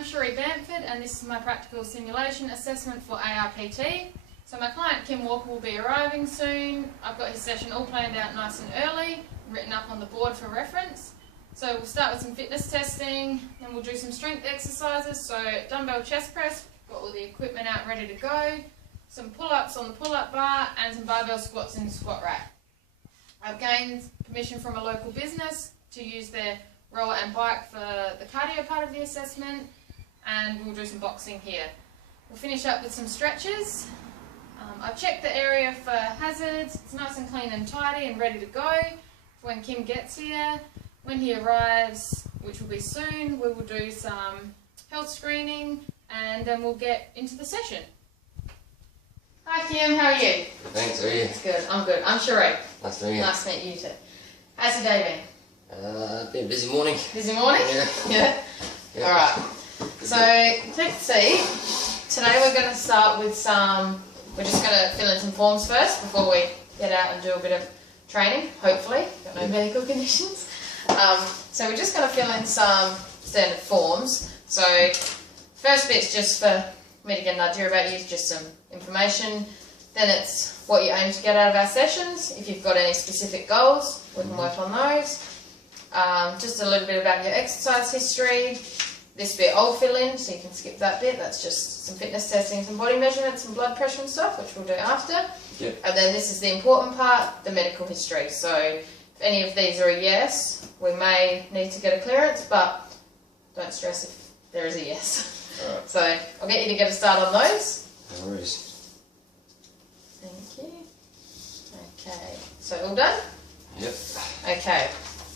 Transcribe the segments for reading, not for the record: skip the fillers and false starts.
I'm Cherie Bamford and this is my practical simulation assessment for AIPT. So my client Kim Walker will be arriving soon. I've got his session all planned out nice and early, written up on the board for reference. So we'll start with some fitness testing, then we'll do some strength exercises, so dumbbell chest press, got all the equipment out ready to go, some pull-ups on the pull-up bar and some barbell squats in the squat rack. I've gained permission from a local business to use their rower and bike for the cardio part of the assessment, and we'll do some boxing here. We'll finish up with some stretches. I've checked the area for hazards. It's nice and clean and tidy and ready to go for when Kim gets here. When he arrives, which will be soon, we will do some health screening and then we'll get into the session. Hi Kim, how are you? Thanks, how are you? Good, I'm good. I'm Cherie. Nice to meet you. Nice to meet you too. How's your day Been a busy morning. been? Busy morning? Yeah. Yeah? Alright. So, let's see. Today we're going to start with we're just going to fill in some forms first before we get out and do a bit of training, hopefully. Got no medical conditions. So we're just going to fill in some standard forms. So, first bit's just for me to get an idea about you, just some information. Then it's what you aim to get out of our sessions. If you've got any specific goals, we can work on those. Just a little bit about your exercise history. This bit I'll fill in, so you can skip that bit. That's just some fitness testing, some body measurements, some blood pressure and stuff, which we'll do after. Yep. And then this is the important part, the medical history. So if any of these are a yes, we may need to get a clearance, but don't stress if there is a yes. Alright. So I'll get you to get a start on those. No worries. Thank you. Okay, so all done? Yep. Okay,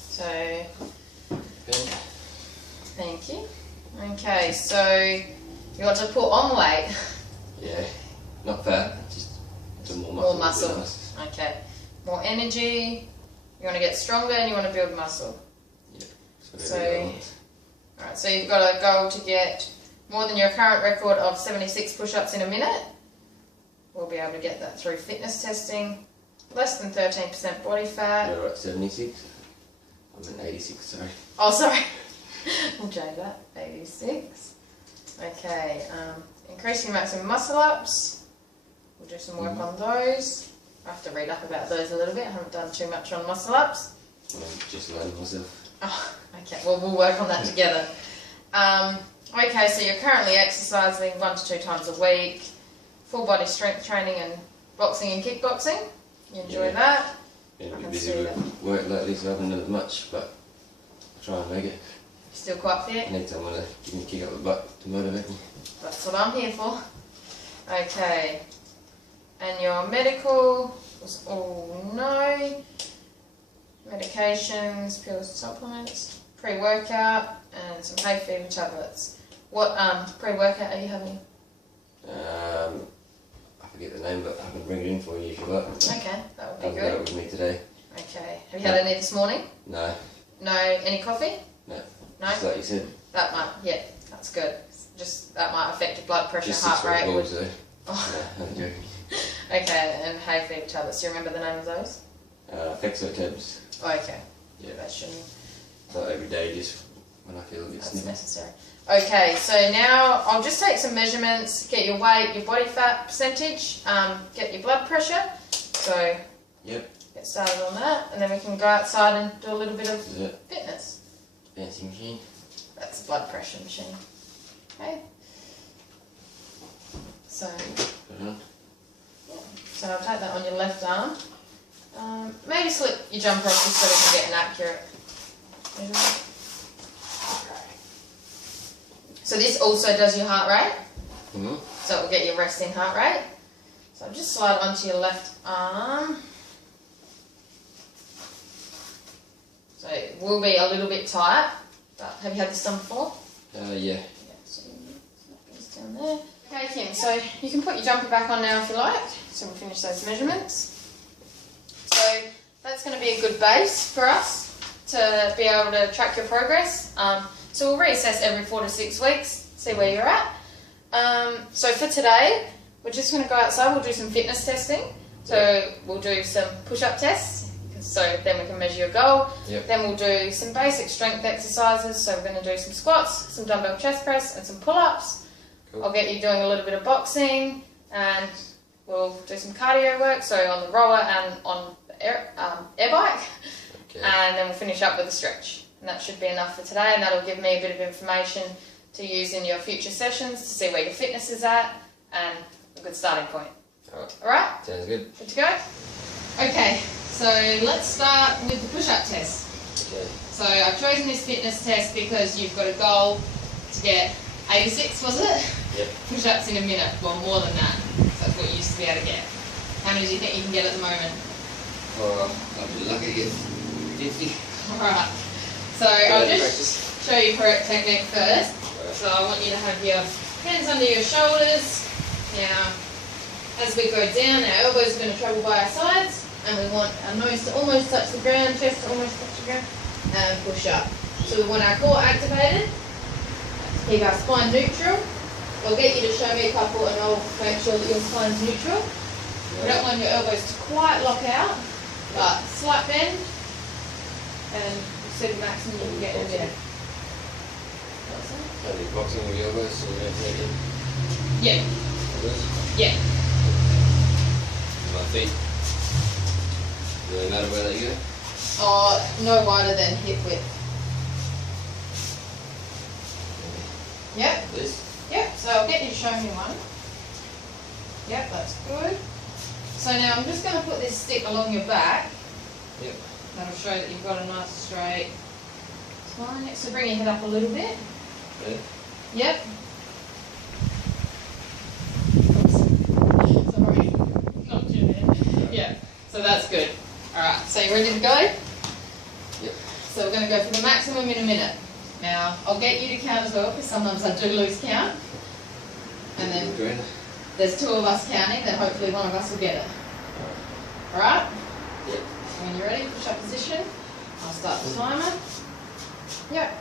so Good. thank you. Okay, so you want to put on weight? Yeah. Not fat, just some more muscle. More muscle. Nice. Okay. More energy. You want to get stronger and you want to build muscle. Yep. So, alright, so you've got a goal to get more than your current record of 76 push-ups in a minute. We'll be able to get that through fitness testing. Less than 13% body fat. You're at 76. I'm at 86, sorry. Oh, sorry. We'll change that. 86. Okay. Increasing maximum muscle ups. We'll do some work on those. I have to read up about those a little bit. I haven't done too much on muscle ups. I'm just learning myself. Oh, okay. Well, we'll work on that together. Okay, so you're currently exercising 1 to 2 times a week. Full body strength training and boxing and kickboxing. You enjoy that? Been a I bit can busy see with work lately, so I haven't done as much, but I'll try and make it. Still quite fit? I need someone to give me a kick up the butt to motivate me. That's what I'm here for. Okay. And your medical was all no. Medications, pills and supplements, pre-workout, and some hay fever tablets. What pre-workout are you having? I forget the name, but I can bring it in for you if you like. Okay, that would Have be a go good. with me today. Okay. Have you had any this morning? No. No, any coffee? No. No? Just like you said. That might, yeah, that's good. Just, that might affect your blood pressure, Just heart 6 rate. balls though. Oh. No, I'm joking. Okay, and hay fever tablets. Do you remember the name of those? Fexo tabs. Oh, okay. Yeah. That shouldn't, Not every day, just when I feel a bit that's sniffy. necessary. Okay, so now I'll just take some measurements, get your weight, your body fat percentage, get your blood pressure. So, Yep. get started on that, and then we can go outside and do a little bit of This is it. fitness. Fancy machine. That's the blood pressure machine. Okay. So, Put it on. so I'll take that on your left arm. Maybe slip your jumper off just so we can get an accurate measurement. So this also does your heart rate. Mm-hmm. So it will get your resting heart rate. So I'll just slide onto your left arm. So it will be a little bit tight, but have you had this done before? Yeah. Yeah, so that goes down there. Okay Kim, so you can put your jumper back on now if you like, so we'll finish those measurements. So that's going to be a good base for us to be able to track your progress. So we'll reassess every 4 to 6 weeks, see where you're at. So for today, we're just going to go outside, we'll do some fitness testing. So we'll do some push-up tests. You can so then we can measure your goal. Yep. Then we'll do some basic strength exercises, so we're going to do some squats, some dumbbell chest press and some pull-ups. Cool. I'll get you doing a little bit of boxing, and we'll do some cardio work, so on the rower and on the air bike. Okay. And then we'll finish up with a stretch. And that should be enough for today, and that'll give me a bit of information to use in your future sessions to see where your fitness is at, and a good starting point. Alright. Alright? Sounds good. Good to go? Okay, so let's start with the push-up test. Okay. So I've chosen this fitness test because you've got a goal to get 86, was it? Yep. Push-ups in a minute, well more than that. So that's what you used to be able to get. How many do you think you can get at the moment? I'll be lucky to get 50. Alright, so I'll just show you correct technique first. So I want you to have your hands under your shoulders. Now, as we go down, our elbows are going to travel by our sides, and we want our nose to almost touch the ground, chest to almost touch the ground, and push up. So we want our core activated, keep our spine neutral. I'll get you to show me a couple and I'll make sure that your spine's neutral. We don't want your elbows to quite lock out, but slight bend, and see the maximum you can get in there. I'll be boxing with elbows, so we don't take it. Yeah, Elbows. yeah. My feet. Does it matter where they go? Oh, no wider than hip width. Yep, This? yep. So I'll get you to show me one. Yep, that's good. So now I'm just going to put this stick along your back. Yep. That'll show that you've got a nice straight spine. So bring your head up a little bit. Okay. Yep. Oops. Sorry. Not too bad. Yeah. So that's good. Alright, so you ready to go? Yep. So we're going to go for the maximum in a minute. Now, I'll get you to count as well, because sometimes I do lose count. And then there's two of us counting, then hopefully one of us will get it. Alright? Yep. When you're ready, push up position. I'll start the timer. Yep.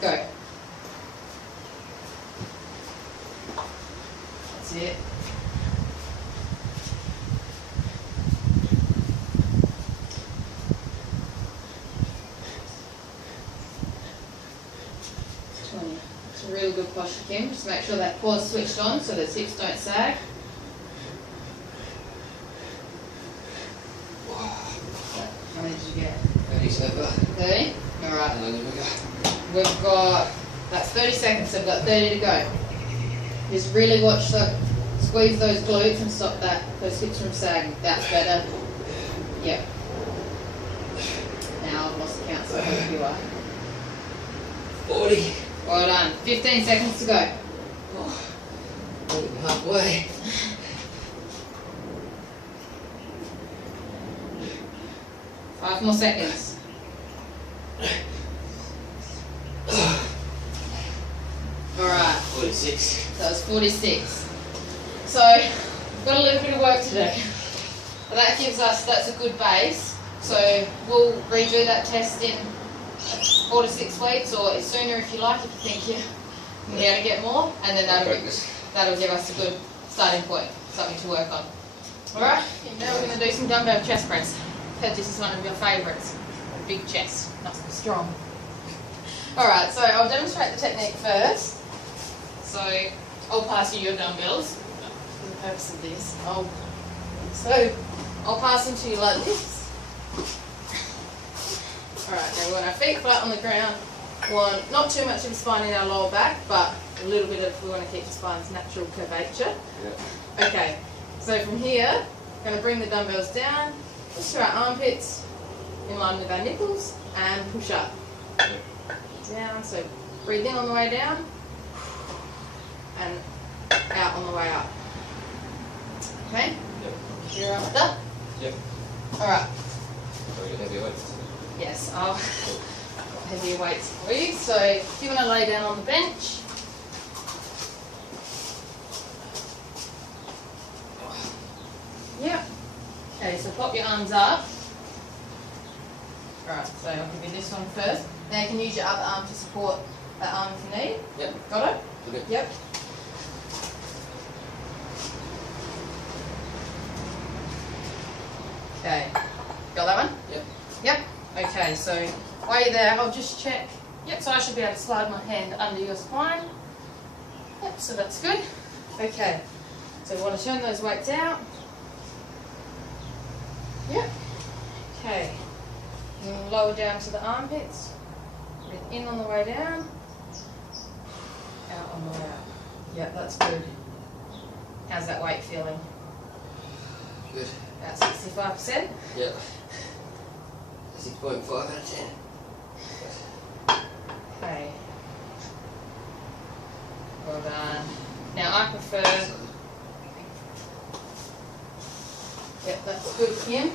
Go. That's it. It's a really good posture, Kim. Just make sure that core's switched on so the hips don't sag. How many did you get? 30 so far. 30? Alright. How long have we got? We've got, that's 30 seconds, so we've got 30 to go. Just really watch squeeze those glutes and stop those hips from sagging. That's better. Yep. Now I've lost the count, so I hope you are. 40. Well done. 15 seconds to go. Oh, halfway. Five more seconds. Alright. 46. That was 46. So, we've got a little bit of work to do. But that gives us, that's a good base. So, we'll redo that test in 4 to 6 weeks, or sooner if you like, if you think you can be able to get more. And then that'll give us a good starting point, something to work on. Alright, now we're going to do some dumbbell chest press. I've heard this is one of your favourites. A big chest, must be strong. Alright, so I'll demonstrate the technique first. So I'll pass you your dumbbells for the purpose of this. I'll pass them to you like this. Alright, now we want our feet flat on the ground. We want not too much of a spine in our lower back, but a little bit of, we want to keep the spine's natural curvature. Yeah. Okay, so from here, we're going to bring the dumbbells down, just to our armpits, in line with our nipples, and push up. Down, so breathe in on the way down, and out on the way up. Okay? Yep. You're after? Yep. Alright. So we got heavy weights. Yes, I'll got heavier weights for you. So if you want to lay down on the bench. Yep. Okay, so pop your arms up. Alright, so I'll give you this one first. Now you can use your other arm to support that arm if you need. Yep. Got it? Okay. Yep. Okay. Got that one? Yep. Okay, so while you're there, I'll just check. Yep, so I should be able to slide my hand under your spine. Yep, so that's good. Okay, so we want to turn those weights out. Yep. Okay. And we'll lower down to the armpits. Breathe in on the way down. Out on the way up. Yep, that's good. How's that weight feeling? Good. About 65%? Yep. 6.5 out of 10. Okay. Well done. Now I prefer... Yep, that's good, Kim.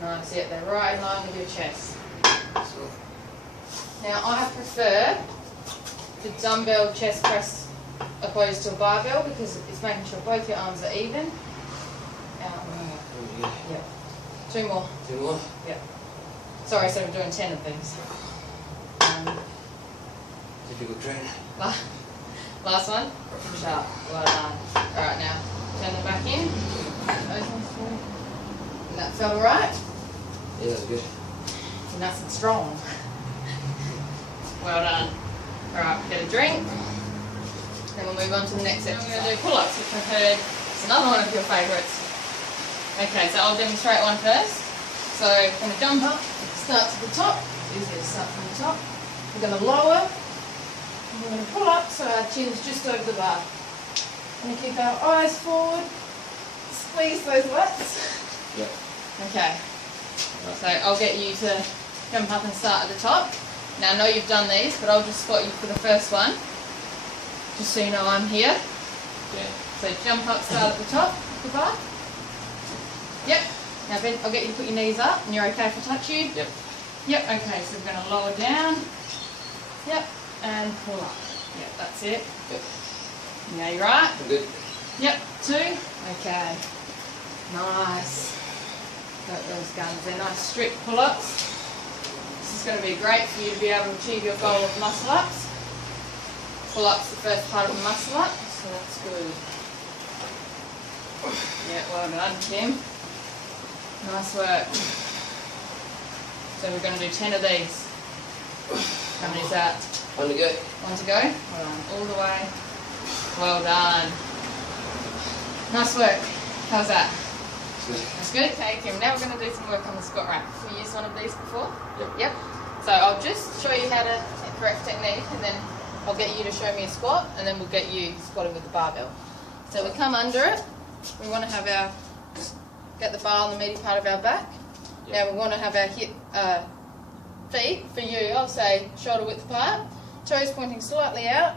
Nice, yep, they're right in line with your chest. Now I prefer the dumbbell chest press opposed to a barbell because it's making sure both your arms are even. Out. Yep. 2 more. 2 more? Yep. Sorry, so we're doing 10 of these. Difficult training. Last one. Sharp. Well done. Alright, now turn them back in. Those ones forward. And that felt alright? Yeah, that's good. You're nice and strong. Well done. Alright, get a drink. Then we'll move on to the next exercise. We're going to do pull-ups, which I've heard is another one of your favourites. Okay, so I'll demonstrate one first. So I'm going to jump up, start to the top. Easier to start from the top. We're going to lower. And we're going to pull up so our chin's just over the bar. We're going to keep our eyes forward. Squeeze those lats. Yep. Okay. So I'll get you to jump up and start at the top. Now I know you've done these, but I'll just spot you for the first one. Just so you know I'm here. Yeah. So jump up, start at the top of the bar. Yep. Now Ben, I'll get you to put your knees up and you're okay if I touch you? Yep. Yep, okay, so we're going to lower down. Yep, and pull up. Yep, that's it. Yep. Now you're right? I'm good. Yep, 2. Okay. Nice. Got those guns. They're nice strict pull-ups. This is going to be great for you to be able to achieve your goal of muscle-ups. Pull-ups the first part of the muscle-up, so that's good. Yeah, well done, Kim. Nice work. So we're going to do 10 of these. How many is that? 1 to go. 1 to go. Well done. All the way. Well done. Nice work. How's that? Good. That's good. Okay, Kim. Now we're going to do some work on the squat rack. Have you used one of these before? Yep. Yep. So I'll just show you how to correct technique, and then I'll get you to show me a squat, and then we'll get you squatting with the barbell. So we come under it. We want to have our get the bar on the meaty part of our back. Yep. Now we want to have our feet, for you, I'll say shoulder width apart, toes pointing slightly out.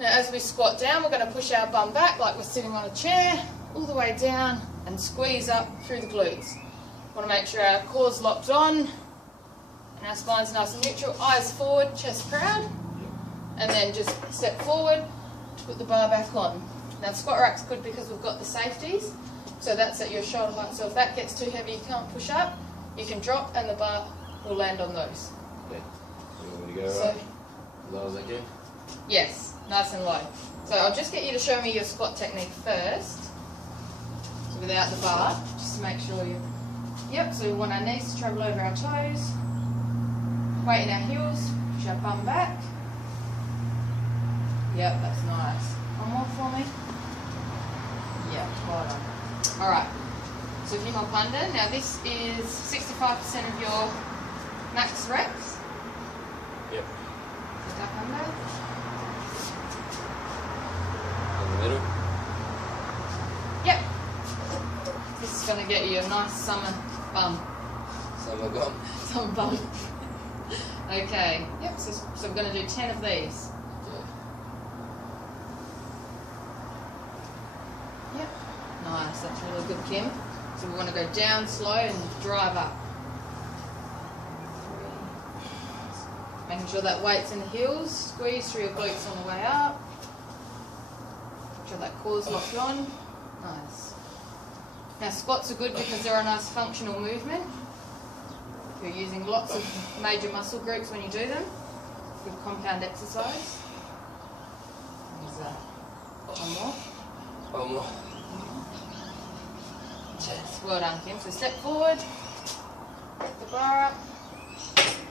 Now as we squat down, we're going to push our bum back like we're sitting on a chair, all the way down and squeeze up through the glutes. Want to make sure our core's locked on and our spine's nice and neutral, eyes forward, chest proud, and then just step forward to put the bar back on. Now the squat rack's good because we've got the safeties, so that's at your shoulder height, so if that gets too heavy you can't push up, you can drop and the bar will land on those. Okay. You want me to go So, right? As low as I can? yes, nice and low. So I'll just get you to show me your squat technique first, so without the bar, just to make sure you... Yep, so we want our knees to travel over our toes, weight in our heels, push our bum back. Yep, that's nice. One more for me. Yep, well done. Alright, so if you hop under, now this is 65% of your max reps. Yep. Just up under. In the middle? Yep. This is going to get you a nice summer bum. Summer gum. Summer bum. Okay, yep, so we're going to do 10 of these. Yep. Nice, that's really good, Kim. So we want to go down slow and drive up. 3. Making sure that weight's in the heels. Squeeze through your glutes on the way up. Make sure that core's locked on. Nice. Now squats are good because they're a nice functional movement. You're using lots of major muscle groups when you do them. Good compound exercise. There's one more. One more. Well done, Kim. So step forward, bar up.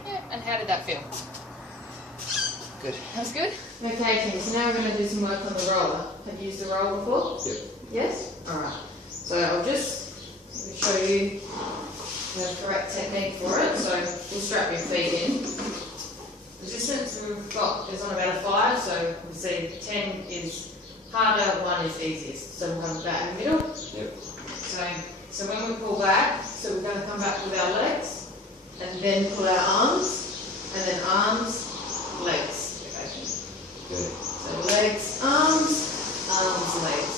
Yeah, and how did that feel? Good. That was good? Okay, Kim, so now we're going to do some work on the roller. Have you used the roller before? Yep. Yes? Alright. So I'll just show you the correct technique for it. So we'll strap your feet in. The distance we've got is on about a 5, so we see 10 is harder, 1 is easiest. So we'll come back in the middle. Yep. So when we pull back, so we're going to come back with our legs, and then pull our arms, and then arms, legs. Good. So legs, arms, arms, legs.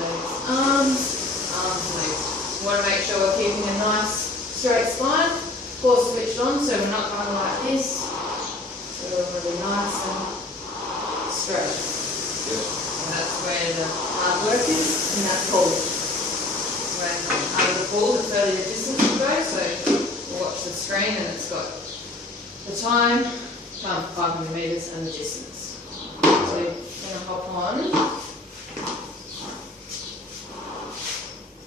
Legs, arms, legs. We want to make sure we're keeping a nice straight spine, core switched on, so we're not going like this. So we're really nice and straight. Yep. And that's where the hard work is, in that pull. When under the pull, the further the distance will go, so we'll watch the screen and it's got the time, 500 metres and the distance. So we're going to hop on.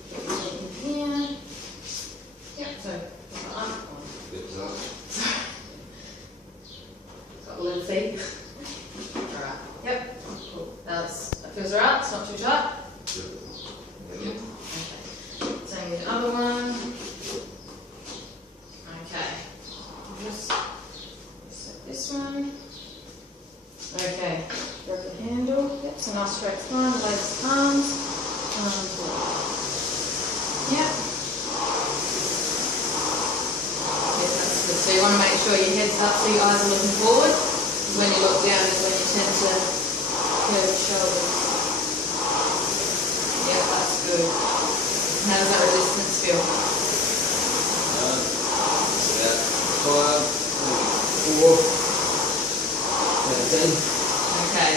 Get in here. Yep, so up. Good job. Got little feet. Alright, yep. Cool. Now that feels alright, it's not too tight. Yep. Okay. Same with the other one. Okay. Just set this one. Okay. Grab the handle. Yep, so nice straight spine, legs, arms, legs. Yep. Yes, that's good. So you want to make sure your head's up so your eyes are looking forward. When you look down is when you tend to curve the shoulders. Yep, that's good. How does that resistance feel? About 5, 4, 10. Okay.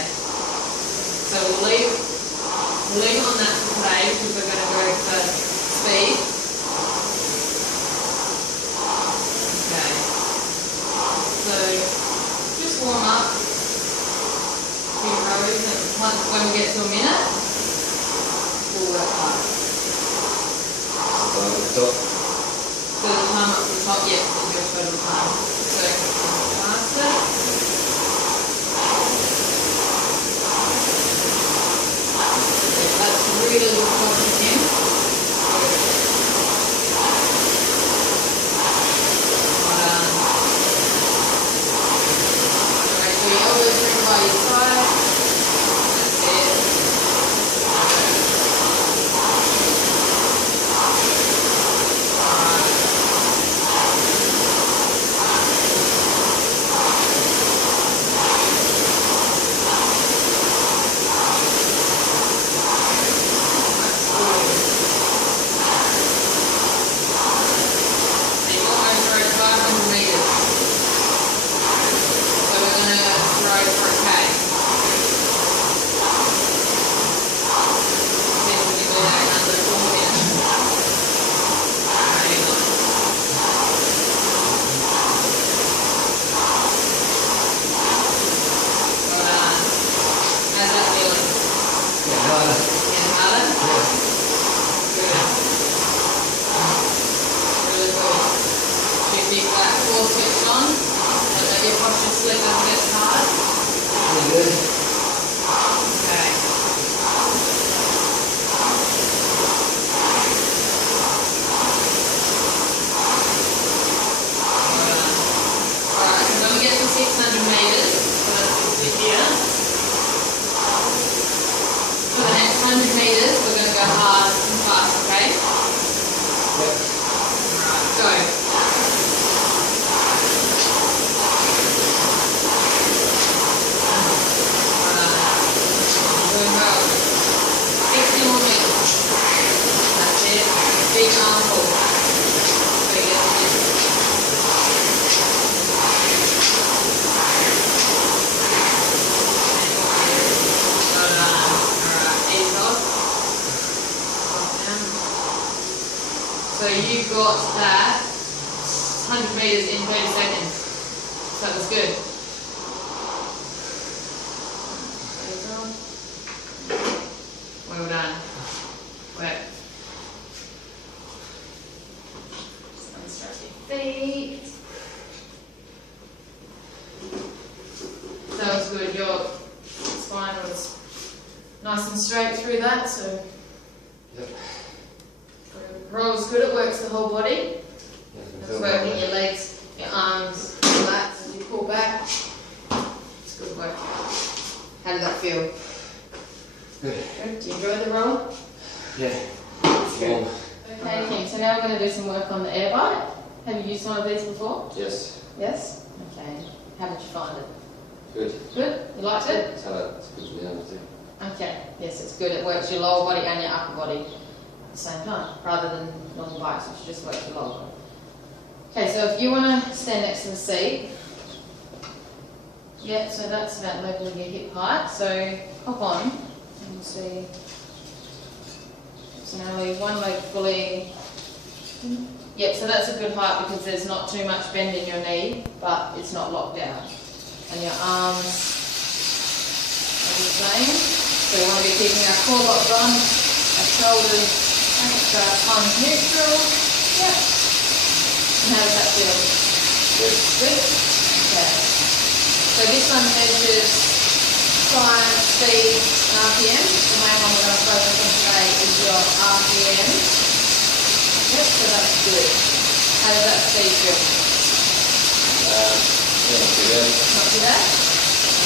So we'll leave it on that for today because we're going to go for speed. Okay. So just warm up a few rows, and when we get to a minute, we'll work hard. Start at the top. So the time up to the top, yeah, we'll go for the time. So faster. That's really good for him. Make sure your elbows are by your side. That's it. So you got that 100 metres in 30 seconds. So that was good. Well done. Work. Just unstrap your feet. That was good. Your spine was nice and straight through that, so Yep. rolls good. It works the whole body. Yeah, It's working your legs, your arms, your lats as you pull back. It's good work. How did that feel? Good. Good. Do you enjoy the roll? Yeah. Good. Okay, Kim. So now we're going to do some work on the air bite. Have you used one of these before? Yes. Yes. Okay. How did you find it? Good. Good. You liked it? That's how it's good to be able to. Okay. Yes, it's good. It works your lower body and your upper body at the same time, rather than normal bikes, which just works your lower body. Okay, so if you want to stand next to the seat, yeah, so that's about leveling your hip height. So hop on and see. So now leave one leg fully. Yep, so that's a good height because there's not too much bend in your knee, but it's not locked down. And your arms are the same. So we want to be keeping our core locked on, our shoulders arms neutral. Yep. And how does that feel? Good. Good? Okay. So this one measures time, speed, and RPM. The main one we're going to focus on today is your RPM. Yep, so that's good. How does that speed feel? Yeah, not too bad. Not too bad?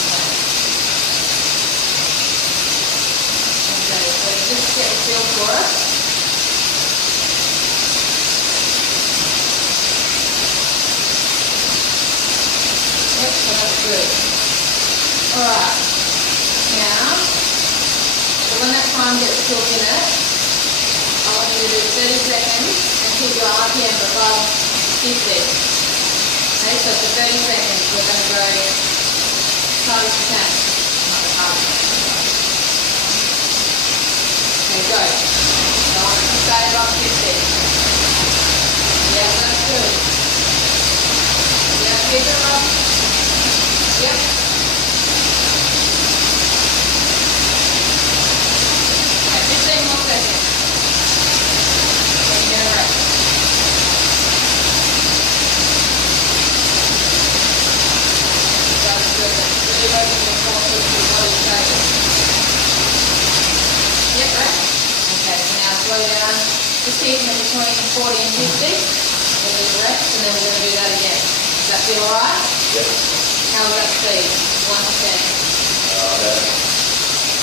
Okay. Okay, so just get a feel for it. Yep, so that's good. Alright. Now, so when that time gets to a minute, I want you to do 30 seconds and keep your RPM above 50. Okay, so for 30 seconds we're going to go as hard as you can. Not as hard as you can. Okay, go. So I want you to stay above 50. Yeah, that's good. Yeah, keep it above. Yep. Okay, 15 more seconds. Then you're going to rest. That's good. That's really working your core, keeping your body straight. Yep, right? Okay, so now slow down. Just keeping it between 40 and 50. We'll do the rest and then we're going to do that again. Does that feel alright? Yep. How will that speed? 1 to 10. About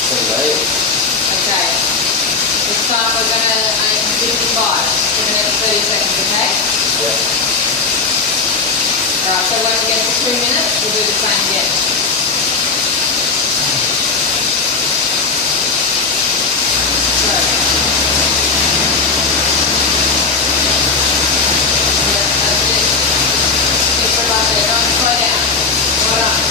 28. Okay. This time we're going to aim for 55 for the next 30 seconds, okay? Yep. Alright, so when we get to 2 minutes, we'll do the same again. So. Yeah, that's it. Keep it right there, don't slow down. Well done.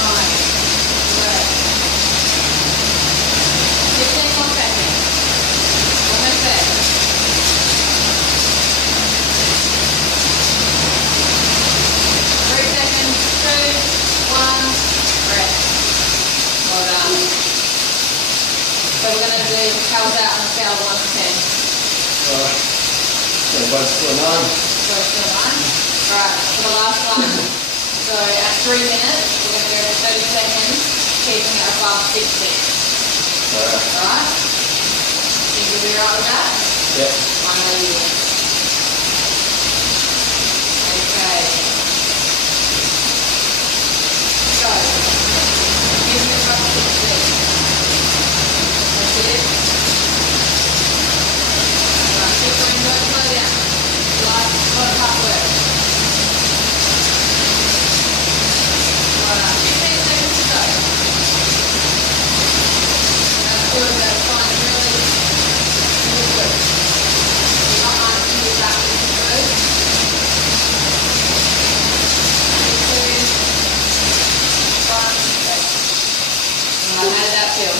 Nice. Great. 15 more seconds. Almost there. 3 seconds. 2, 1. Rest. Well done. So we're going to do how's that on a scale of 1 to 10. Alright. So both to 9. So it's still 9. Alright, for the last one. So at 3 minutes, we're going to go for 30 seconds, keeping it above 60. Alright. Alright? Think you'll be alright with that? Yep. I know you will. Okay. So, keeping it above 60. That's it. Alright, keep going, don't slow down. Last bottom half work. Alright, 15 seconds to go. That's good, that's fine, really good. You're not asking me back to the good. 2, 1, okay. Alright, how did that feel?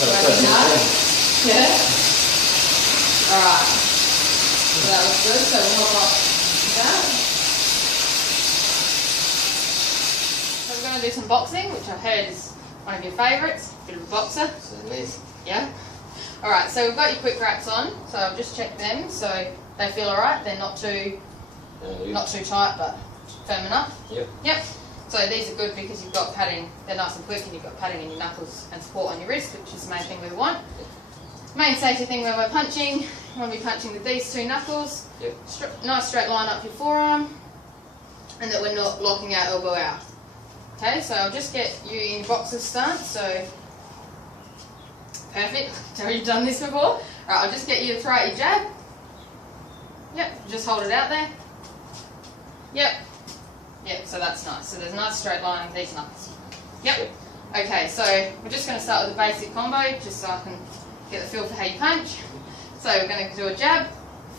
Working hard? Yeah? Alright. So that was good, so we'll hop off that. So we're going to do some boxing, which I've heard is one of your favourites. Bit of a boxer. So nice. Yeah? Alright, so we've got your quick wraps on, so I've just checked them. So They feel alright. They're not too tight, but firm enough. Yep. Yep. So these are good because you've got padding. They're nice and quick, and you've got padding in your knuckles and support on your wrist, which is the main thing we want. Main safety thing when we're punching, we want to be punching with these two knuckles. Yep. Nice straight line up your forearm, and that we're not locking our elbow out. Okay, so I'll just get you in boxer stance. So perfect. Tell you've done this before. All right, I'll just get you to throw out your jab. Yep. Just hold it out there. Yep. Yep. So that's nice. So there's a nice straight line with these knuckles. Yep. Okay, so we're just going to start with a basic combo, just so I can get the feel for how you punch. So we're going to do a jab,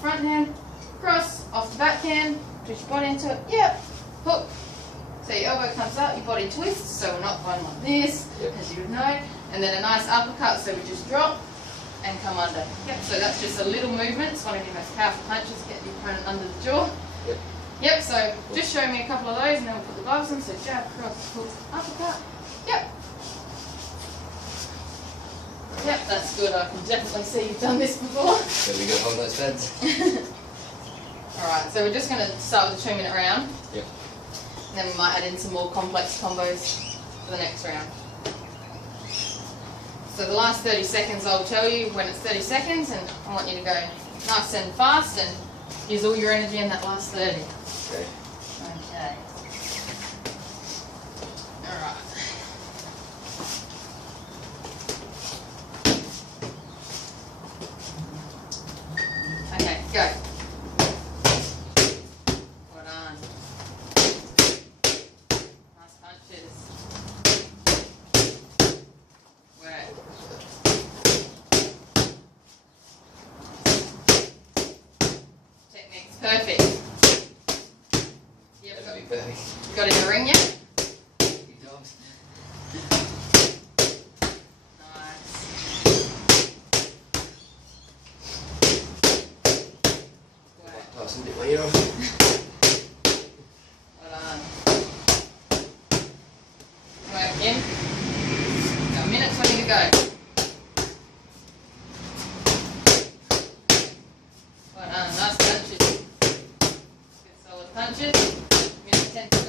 front hand, cross, off the backhand, twist your body into it, yep, hook. So your elbow comes up, your body twists, so we're not going like this, as you would know. And then a nice uppercut, so we just drop and come under. Yep, so that's just a little movement. It's one of your most powerful punches, get your opponent under the jaw. Yep. Yep, so just show me a couple of those and then we'll put the gloves on. So jab, cross, hook, uppercut. Yep. Yep, that's good. I can definitely see you've done this before. So we got to hold those pads. Alright, so we're just going to start with a 2-minute round. Yep. And then we might add in some more complex combos for the next round. So the last 30 seconds I'll tell you when it's 30 seconds, and I want you to go nice and fast and use all your energy in that last 30. Okay. Okay. Alright. Okay, go. Well done. Nice punches. Work. Technique's perfect. Yep. That'd be perfect. Got in the ring yet? Big dogs. Pass and dip my ear off. Well done. Work in. Got a minute, 20 to go. Well done. Nice punches. Good solid punches. Minute 10 to go.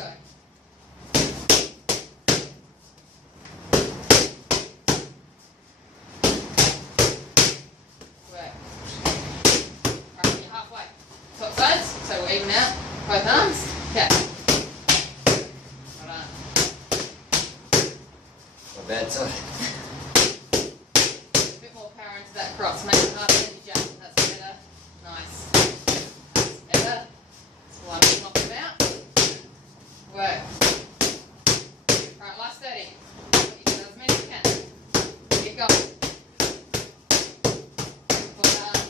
Work. Alright, you're halfway. Top sides, so we'll even out both arms. Okay. Well done. My bad side. A bit more power into that cross. Make it nice and jump. That's better. Nice. That's better. That's one knock it out. Work. Alright, last 30. You can do as many as you can. Keep going. Well done.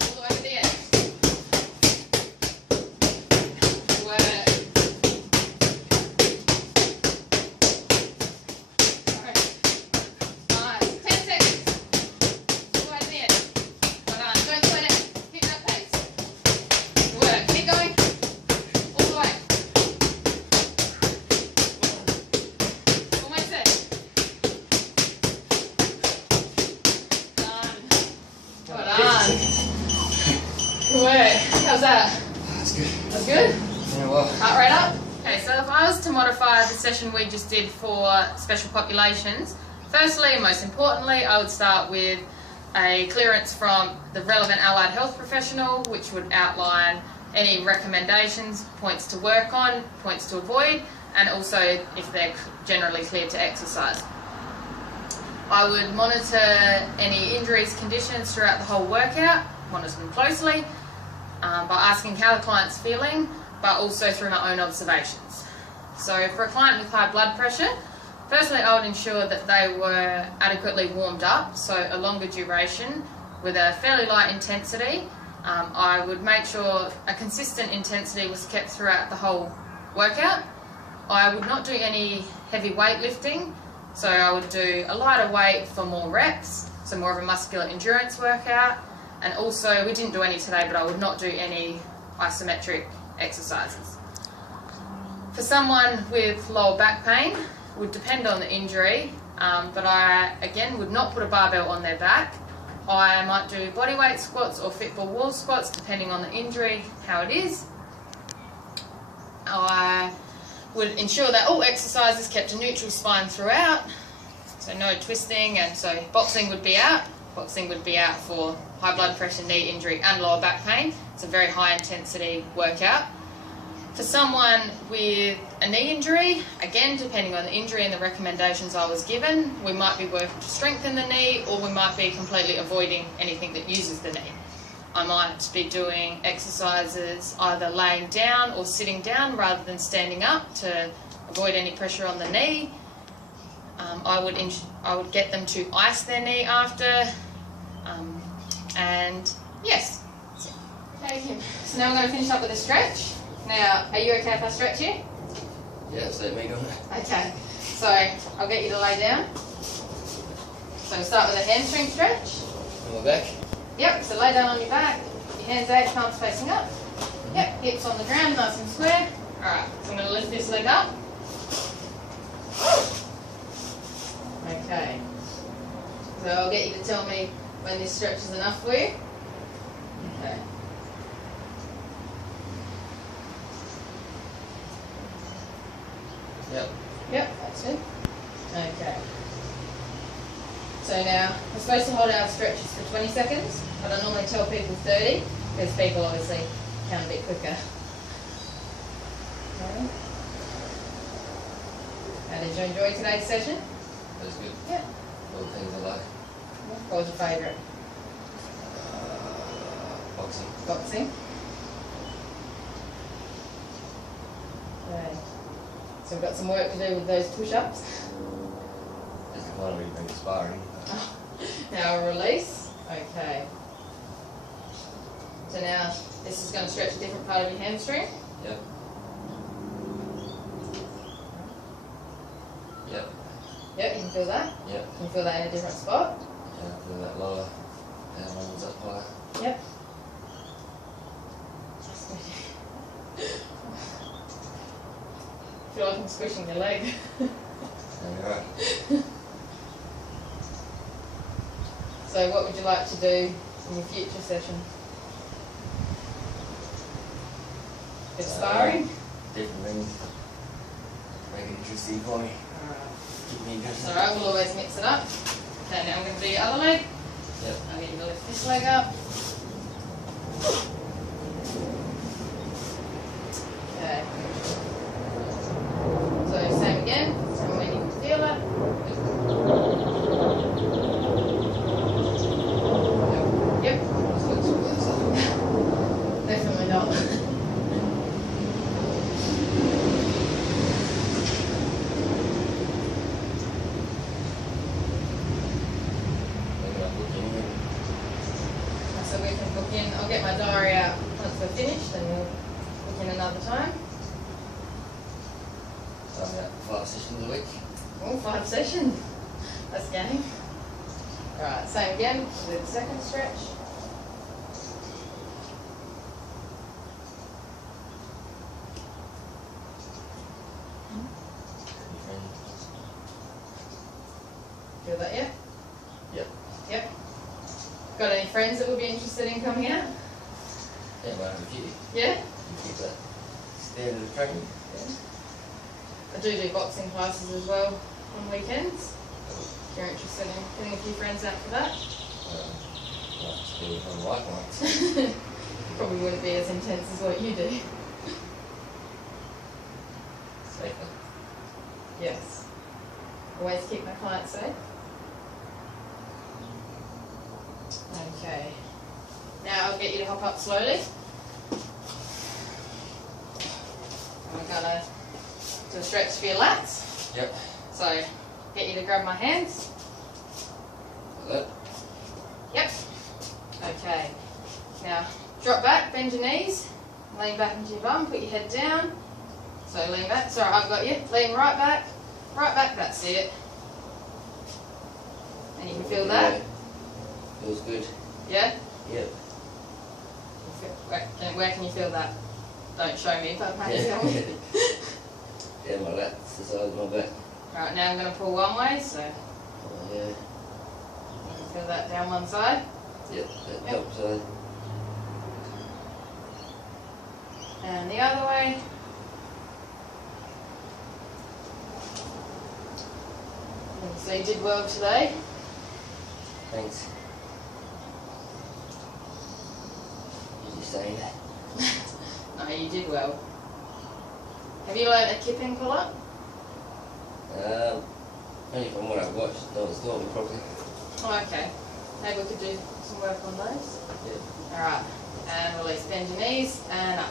All the way to the end. Work. Alright. Nice. 10 seconds. All the way to the end. Well done. Don't slow down. Keep that pace. Work. Keep going. All the way. Almost there. Done. Well done. Good work. How's that? That's good. That's good? Yeah, well. Heart rate up? Okay, so if I was to modify the session we just did for special populations, firstly and most importantly, I would start with a clearance from the relevant allied health professional, which would outline any recommendations, points to work on, points to avoid, and also if they're generally cleared to exercise. I would monitor any injuries, conditions throughout the whole workout, monitor them closely, by asking how the client's feeling, but also through my own observations. So for a client with high blood pressure, firstly I would ensure that they were adequately warmed up, so a longer duration with a fairly light intensity. I would make sure a consistent intensity was kept throughout the whole workout. I would not do any heavy weightlifting, so I would do a lighter weight for more reps, so more of a muscular endurance workout. And also, we didn't do any today, but I would not do any isometric exercises. For someone with lower back pain, would depend on the injury, but I, again, would not put a barbell on their back. I might do bodyweight squats or football wall squats depending on the injury, how it is. I would ensure that all exercise is kept a neutral spine throughout, so no twisting, and so boxing would be out. Boxing would be out for high blood pressure, knee injury and lower back pain. It's a very high intensity workout. For someone with a knee injury, again depending on the injury and the recommendations I was given, we might be working to strengthen the knee, or we might be completely avoiding anything that uses the knee. I might be doing exercises either laying down or sitting down rather than standing up to avoid any pressure on the knee. I would get them to ice their knee after, and yes. Okay, so now I'm going to finish up with a stretch. Now, are you okay if I stretch you? Yeah, just let me do it. Okay, so I'll get you to lay down. So we'll start with a hamstring stretch. On my back? Yep, so lay down on your back, your hands out, palms facing up. Yep, hips on the ground, nice and square. Alright, so I'm going to lift this leg up. Okay, so I'll get you to tell me when this stretch is enough for you. Okay. Yep. Yep, that's it. Okay. So now, we're supposed to hold our stretches for 20 seconds, but I normally tell people 30, because people obviously count a bit quicker. Okay. How did you enjoy today's session? That was good. Yeah. All the things I like. What was your favourite? Boxing. Boxing. Okay. So we've got some work to do with those push-ups. Just to kind of really bring sparring. Now a release. Okay. So now this is going to stretch a different part of your hamstring. Yep. Yep. Yep, you can feel that. Yep. Can you feel that in a different spot? Yeah, I feel that lower. Down one's up higher. Yep. I feel like I'm squishing your leg. Alright. So what would you like to do in your future session? Bit of sparring? Different things. Make it interesting for me. Keep me interested. Alright, we'll always mix it up. Okay, now I'm going to do your other leg. Yep. I'll get you to lift this leg up. Okay. So same again, so when you can feel it. Yep. Definitely not. So we can book in, I'll get my diary out once we're finished and we'll book in another time. So I'm at 5 sessions a week. Oh, 5 sessions. That's game. Alright, same again, we'll do the second stretch. Feel that yet? Yep. Yep. Got any friends that would be interested in coming out? Yeah, but I have a few. Yeah? You keep that standard of training. Yeah. I do boxing classes as well on weekends. If you're interested in getting a few friends out for that. That's really fun like ones. Probably wouldn't be as intense as what you do. Safer. Yes. Always keep my clients safe. Okay. Now I'll get you to hop up slowly. We're going to do a stretch for your lats. Yep. So get you to grab my hands. Like that. Yep. Okay. Now drop back, bend your knees, lean back into your bum, put your head down. So lean back. Sorry, I've got you. Lean right back, that's it. And you can feel that? Yeah. Feels good. Yeah? Yep. Where can you feel that? Don't show me, but tell me. Yeah, my lats, the side of my back. Right, now I'm going to pull one way, so Oh, yeah. you can feel that down one side. Yep, that Yep. helps. And the other way. So you did well today. Thanks. You're just saying that. No, you did well. Have you learnt a kipping pull-up? Only from what I've watched, no one's taught me properly. Oh, okay. Maybe we could do some work on those. Yeah. Alright. And release, bend your knees and up.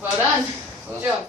Well done. Well, Good job.